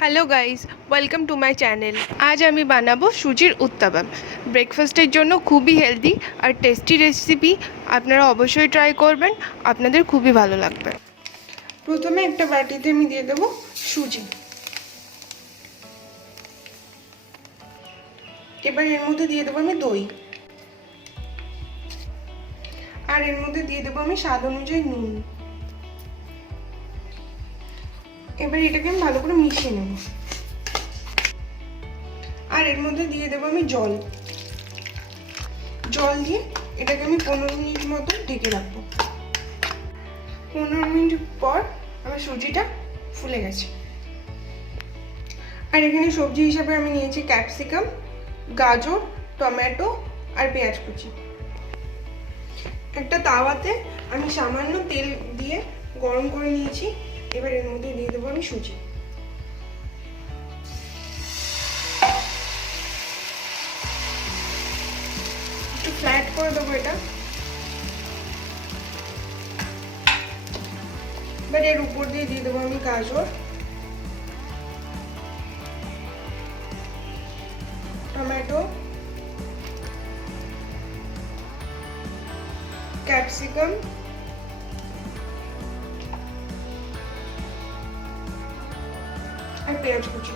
Hello guys, welcome to my channel. আজ আমি বানাবো সুজির উত্তাপাম। ব্রেকফাস্টের জন্য খুবই হেলদি আর টেস্টি রেসিপি। আপনারা অবশ্যই ট্রাই করবেন, আপনাদের খুবই ভালো লাগবে। প্রথমে একটা বাটিতে আমি দিয়ে দেবো সুজি। এবার এর মধ্যে দিয়ে দেবো আমি দই, আর এর মধ্যে দিয়ে দেবো আমি স্বাদ অনুযায়ী নুন। এবার এটাকে আমি ভালো করে মিশিয়ে নেব, আর এর মধ্যে দিয়ে দেবো আমি জল দিয়ে এটাকে আমি 15 মিনিট মতো ঢেকে রাখবো। 15 মিনিট পর আমার সুজিটা ফুলে গেছে। আর এখানে সবজি হিসাবে আমি নিয়েছি ক্যাপসিকাম, গাজর, টমেটো আর পেঁয়াজ কুচি। একটা তাওয়াতে আমি সামান্য তেল দিয়ে গরম করে নিয়েছি। এবার এর মধ্যে দিয়ে দেবো আমি সুজি। একটু ফ্ল্যাট করে দেবো এটা। এবার এর উপর দিয়ে দেবো আমি গাজর, টমেটো, ক্যাপসিকাম আর পেঁয়াজ কুচি।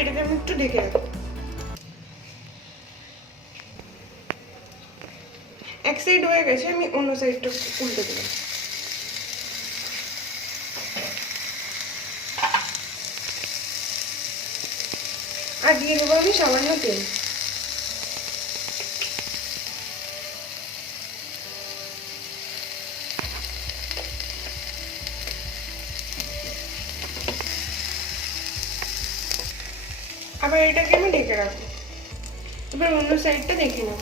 এটাকে আমি একটু ঢেকে রাখবো। এক সাইড হয়ে গেছে, আমি অন্য সাইডটা উল্টে দিলাম। আর দিয়ে দেবো আমি সামান্য তেল। আবার এটাকে আমি ঢেকে রাখবো। এবার অন্য সাইডটা দেখে নেব।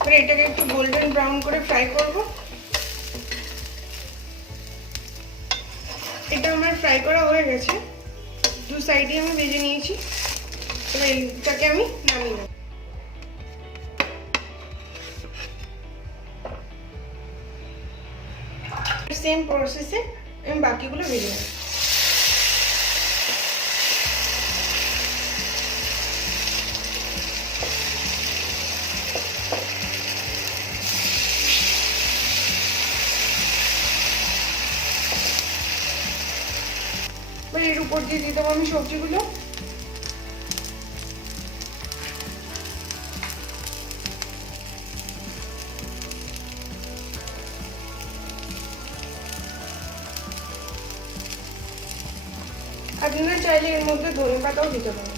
এবার এটাকে একটু গোল্ডেন ব্রাউন করে ফ্রাই করব। এটা আমার ফ্রাই করা হয়ে গেছে, দু সাইডে আমি ভেজে নিয়েছি। এবার এটাকে আমি নামিয়ে নেব। সেম প্রসেসে আমি বাকিগুলো ভেজে নেব। এর উপর দিয়ে দেবো আমি সবজিগুলো। আপনারা চাইলে এর মধ্যে ধনে পাতাও দিতে পারেন।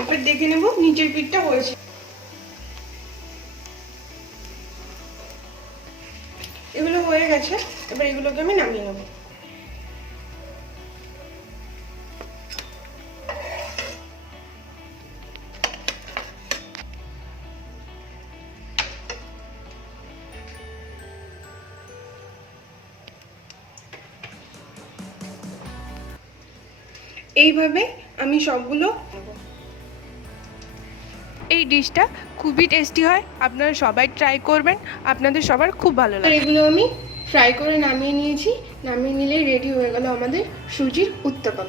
এবার দেখে নেব নিচের পিঠটা হয়েছে। এগুলো হয়ে গেছে, এবার এগুলোকে আমি নামিয়ে নেব। এইভাবে আমি সবগুলো। এই ডিশটা খুবই টেস্টি হয়, আপনারা সবাই ট্রাই করবেন, আপনাদের সবার খুব ভালো লাগবে। এগুলো আমি ফ্রাই করে নামিয়ে নিয়েছি। নামিয়ে নিলেই রেডি হয়ে গেল আমাদের সুজির উত্তাপাম।